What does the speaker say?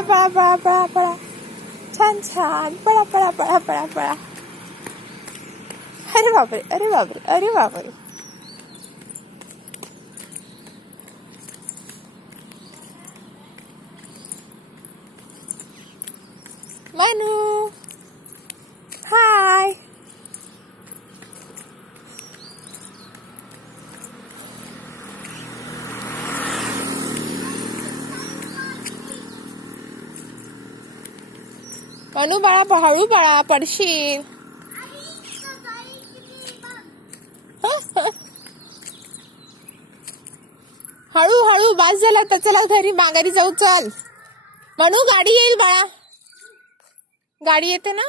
पळा पळा पळा पळा पळा. छान छान पळा पळा पळा पळा पळा. अरे बापरे अरे बापरे अरे बापरे. मनू हाय. मनू बाळा हळू बाळा पडशील. हळू हळू बास झाला तर चला घरी माघारी जाऊ. चल मनू गाडी येईल बाळा. गाडी येते ना.